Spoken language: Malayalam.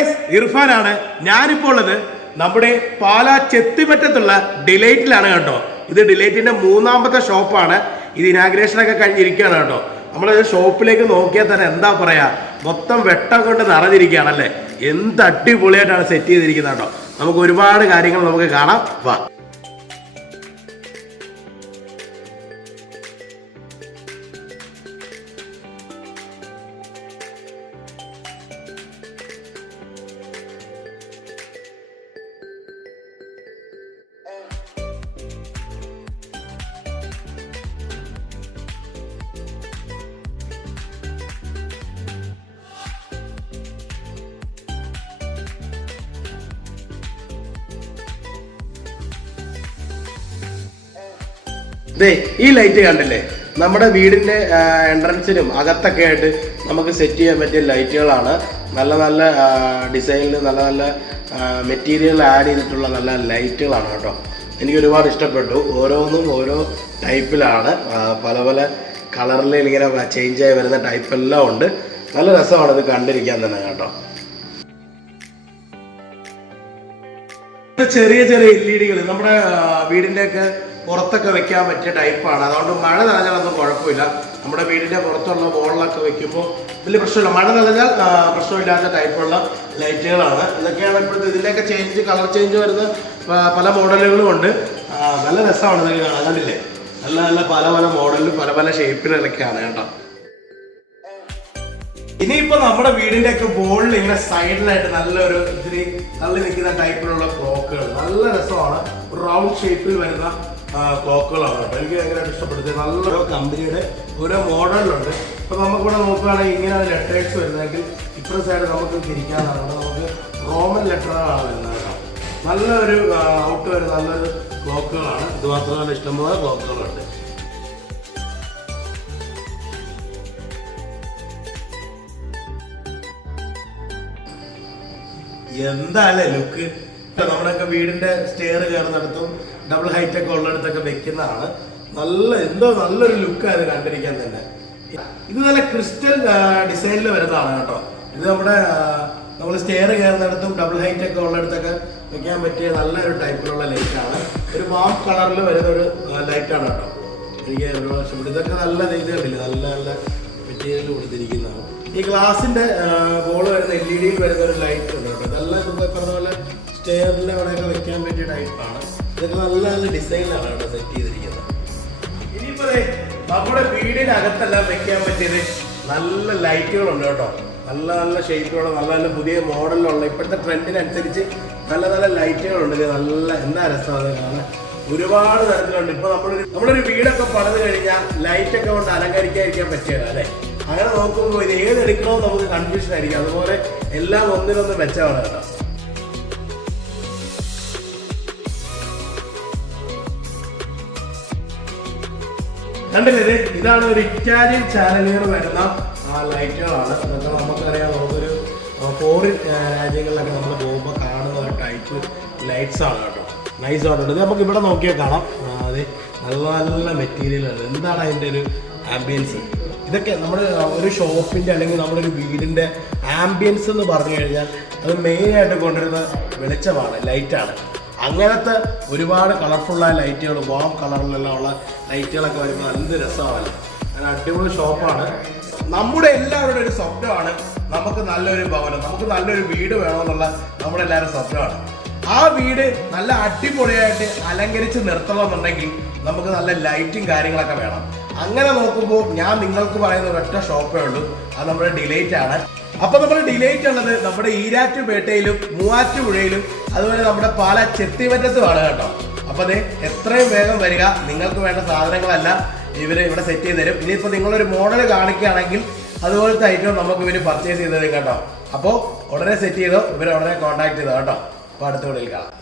ഗൈസ് ഇർഫാനാണ്. ഞാനിപ്പോൾ ഉള്ളത് നമ്മുടെ പാലാ ചെത്തിമറ്റത്തുള്ള ഡിലൈറ്റിലാണ് കേട്ടോ. ഇത് ഡിലൈറ്റിന്റെ മൂന്നാമത്തെ ഷോപ്പാണ്. ഇത് ഇനാഗ്രേഷൻ ഒക്കെ കഴിഞ്ഞിരിക്കുകയാണ് കേട്ടോ. നമ്മൾ ഷോപ്പിലേക്ക് നോക്കിയാൽ തന്നെ എന്താ പറയാ മൊത്തം വെട്ടം കൊണ്ട് നിറഞ്ഞിരിക്കുകയാണല്ലേ? എന്ത് അടിപൊളിയായിട്ടാണ് സെറ്റ് ചെയ്തിരിക്കുന്നത് കേട്ടോ. നമുക്ക് ഒരുപാട് കാര്യങ്ങൾ നമുക്ക് കാണാം. വാ. ദേ ഈ ലൈറ്റ് കണ്ടില്ലേ? നമ്മുടെ വീടിന്റെ എൻട്രൻസിനും അകത്തൊക്കെ ആയിട്ട് നമുക്ക് സെറ്റ് ചെയ്യാൻ പറ്റിയ ലൈറ്റുകളാണ് നല്ല നല്ല ഡിസൈനിൽ നല്ല നല്ല മെറ്റീരിയൽ ആഡ് ചെയ്തിട്ടുള്ള നല്ല ലൈറ്റുകളാണ് കേട്ടോ. എനിക്ക് ഒരുപാട് ഇഷ്ടപ്പെട്ടു. ഓരോന്നും ഓരോ ടൈപ്പിലാണ് പല പല കളറിൽ ഇങ്ങനെ ചേഞ്ച് ആയി വരുന്ന ടൈപ്പ് എല്ലാം ഉണ്ട്. നല്ല രസമാണ് ഇത് കണ്ടിരിക്കാൻ തന്നെ കേട്ടോ. ചെറിയ ചെറിയ എൽ ഇ ഡികൾ നമ്മുടെ വീടിന്റെയൊക്കെ പുറത്തൊക്കെ വെക്കാൻ പറ്റിയ ടൈപ്പാണ് അതുകൊണ്ട് മഴ നനഞ്ഞാലൊന്നും കുഴപ്പമില്ല. നമ്മുടെ വീടിന്റെ പുറത്തുള്ള ബോളിലൊക്കെ വെക്കുമ്പോൾ വലിയ പ്രശ്നമില്ല. മഴ നനഞ്ഞാൽ പ്രശ്നമില്ലാത്ത ടൈപ്പുള്ള ലൈറ്റുകളാണ്. ഇതൊക്കെയാണ് ഇപ്പോഴത്തെ ഇതിന്റെയൊക്കെ ചേഞ്ച് കളർ ചേഞ്ച് വരുന്ന പല മോഡലുകളും ഉണ്ട്. നല്ല രസമാണ് ഇതൊക്കെ കാണാനില്ലേ നല്ല നല്ല പല പല മോഡലിലും പല പല ഷേപ്പിലൊക്കെയാണ് കേട്ടോ. ഇനിയിപ്പോ നമ്മുടെ വീടിന്റെ ഒക്കെ ബോളിൽ ഇങ്ങനെ സൈഡിലായിട്ട് നല്ലൊരു ഇതിന് തള്ളി നിൽക്കുന്ന ടൈപ്പിലുള്ള ക്ലോക്കുകൾ നല്ല രസമാണ്. റൗണ്ട് ഷേപ്പിൽ വരുന്ന ക്ലോക്കുകളാണ് എനിക്ക് ഭയങ്കരമായിട്ട് ഇഷ്ടപ്പെടുത്തി നല്ല ഓരോ കമ്പനിയുടെ ഓരോ മോഡലിലുണ്ട്. ഇപ്പൊ നമുക്കിവിടെ നോക്കുകയാണെങ്കിൽ ഇങ്ങനെ ലെറ്റേഴ്സ് വരുന്നതെങ്കിൽ ഇപ്പുറത്തെ സൈഡ് നമുക്ക് തിരിക്കാനാണ് നമുക്ക് റോമൻ ലെറ്ററുകളാണ് വരുന്നത്. നല്ലൊരു ഔട്ട് വരുന്ന നല്ലൊരു ക്ലോക്കുകളാണ് ഇത് മാത്രമല്ല ഇഷ്ടംപോലെ ക്ലോക്കുകളുണ്ട് എന്താല്ലേ ലുക്ക് നമ്മുടെയൊക്കെ വീടിന്റെ സ്റ്റെയർ കയറുന്നിടത്തും ഡബിൾ ഹൈറ്റ് ഒക്കെ ഉള്ളിടത്തൊക്കെ വെക്കുന്നതാണ്. നല്ല എന്തോ നല്ലൊരു ലുക്കാണ് കണ്ടിരിക്കാൻ തന്നെ. ഇത് നല്ല ക്രിസ്റ്റൽ ഡിസൈനിൽ വരുന്നതാണ് കേട്ടോ. ഇത് നമ്മുടെ നമ്മൾ സ്റ്റെയർ കയറുന്നിടത്തും ഡബിൾ ഹൈറ്റ് ഒക്കെ ഉള്ളിടത്തൊക്കെ വെക്കാൻ പറ്റിയ നല്ലൊരു ടൈപ്പിലുള്ള ലൈറ്റാണ് ഒരു വാം കളറിൽ വരുന്ന ഒരു ലൈറ്റാണ് കേട്ടോ. എനിക്ക് ഇതൊക്കെ നല്ല ഇത് നല്ല നല്ല മെറ്റീരിയൽ കൊടുത്തിരിക്കുന്നതാണ്. ഈ ഗ്ലാസിന്റെ ബോൾ വരുന്ന എൽ ഇ ഡിയിൽ വരുന്ന ഒരു ലൈറ്റ് ഉണ്ട്. പോലെ സ്റ്റെയറിന്റെ അവിടെയൊക്കെ വെക്കാൻ പറ്റിയ ടൈപ്പാണ്. ഇതൊക്കെ നല്ല നല്ല ഡിസൈനിലാണ് അവിടെ സെറ്റ് ചെയ്തിരിക്കുന്നത്. ഇനിയിപ്പോ നമ്മുടെ വീടിനകത്തെല്ലാം വെക്കാൻ പറ്റിയത് നല്ല ലൈറ്റുകളുണ്ട് കേട്ടോ. നല്ല നല്ല ഷേപ്പിലുള്ള നല്ല നല്ല പുതിയ മോഡലിലുള്ള ഇപ്പോഴത്തെ ട്രെൻഡിനനുസരിച്ച് നല്ല നല്ല ലൈറ്റുകളുണ്ട് നല്ല എന്താ രസമാണ് കാണാൻ. ഒരുപാട് തരത്തിലുണ്ട്. ഇപ്പൊ നമ്മളൊരു നമ്മളൊരു വീടൊക്കെ പണിത് കഴിഞ്ഞാൽ ലൈറ്റ് ഒക്കെ കൊണ്ട് അലങ്കരിക്കാതിരിക്കാൻ പറ്റിയല്ല അല്ലെ? അങ്ങനെ നോക്കുമ്പോൾ ഇത് ഏത് എടുക്കണമെന്ന് നമുക്ക് കൺഫ്യൂഷൻ ആയിരിക്കും. അതുപോലെ എല്ലാം ഒന്നിനൊന്ന് മെച്ചമാണ് കേട്ടോ. കണ്ടില്ലേ ഇത്? ഇതാണ് ഒരു ഇറ്റാലിയൻ ചാനലുകൾ വരുന്ന ആ ലൈറ്റുകളാണ് അതൊക്കെ നമുക്കറിയാം. നമുക്കൊരു ഫോറിൻ രാജ്യങ്ങളിലൊക്കെ നമ്മൾ പോകുമ്പോൾ കാണുന്ന ഒരു ടൈപ്പ് ലൈറ്റ്സ് ആണ് കേട്ടോ. നൈസ് ആയിട്ടുണ്ട് ഇത് നമുക്ക് ഇവിടെ നോക്കിയാൽ കാണാം. അതെ നല്ല നല്ല മെറ്റീരിയലാണ് എന്താണ് അതിന്റെ ഒരു ആംബിയൻസ് ഇതൊക്കെ നമ്മുടെ ഒരു ഷോപ്പിന്റെ അല്ലെങ്കിൽ നമ്മുടെ ഒരു വീടിന്റെ ആംബിയൻസ് എന്ന് പറഞ്ഞു കഴിഞ്ഞാൽ അത് മെയിനായിട്ട് കൊണ്ടുവരുന്ന വെളിച്ചമാണ് ലൈറ്റാണ് അങ്ങനത്തെ ഒരുപാട് കളർഫുള്ളായ ലൈറ്റുകൾ വാം കളറിലെല്ലാം ഉള്ള ലൈറ്റുകളൊക്കെ വരുമ്പോൾ നല്ല രസമാണല്ലോ. അങ്ങനെ അടിപൊളി ഷോപ്പാണ് നമ്മുടെ എല്ലാവരുടെ ഒരു സ്വപ്നമാണ് നമുക്ക് നല്ലൊരു ഭവനം നമുക്ക് നല്ലൊരു വീട് വേണമെന്നുള്ള നമ്മുടെ എല്ലാവരും സ്വപ്നമാണ്. ആ വീട് നല്ല അടിപൊളിയായിട്ട് അലങ്കരിച്ച് നിർത്തണമെന്നുണ്ടെങ്കിൽ നമുക്ക് നല്ല ലൈറ്റും കാര്യങ്ങളൊക്കെ വേണം. അങ്ങനെ നോക്കുമ്പോൾ ഞാൻ നിങ്ങൾക്ക് പറയുന്ന ഒരൊറ്റ ഷോപ്പേ ഉള്ളൂ. അത് നമ്മുടെ ഡിലൈറ്റ് ആണ് അപ്പൊ നമ്മുടെ ഡിലൈറ്റ് ഉള്ളത് നമ്മുടെ ഈരാറ്റുപേട്ടയിലും മൂവാറ്റുപുഴയിലും അതുപോലെ നമ്മുടെ പാല ചെത്തിമറ്റത്തുമാണ് കേട്ടോ. അപ്പൊ അത് എത്രയും വേഗം വരിക. നിങ്ങൾക്ക് വേണ്ട സാധനങ്ങളല്ല ഇവർ ഇവിടെ സെറ്റ് ചെയ്ത് തരും. ഇനിയിപ്പോ നിങ്ങളൊരു മോഡൽ കാണിക്കുകയാണെങ്കിൽ അതുപോലത്തെ ഐറ്റം നമുക്ക് ഇവർ പർച്ചേസ് ചെയ്ത് തരും കേട്ടോ. അപ്പോൾ ഉടനെ സെറ്റ് ചെയ്തോ ഇവരെ ഉടനെ കോൺടാക്ട് ചെയ്തോ കേട്ടോ. അപ്പൊ അടുത്ത കാണാം.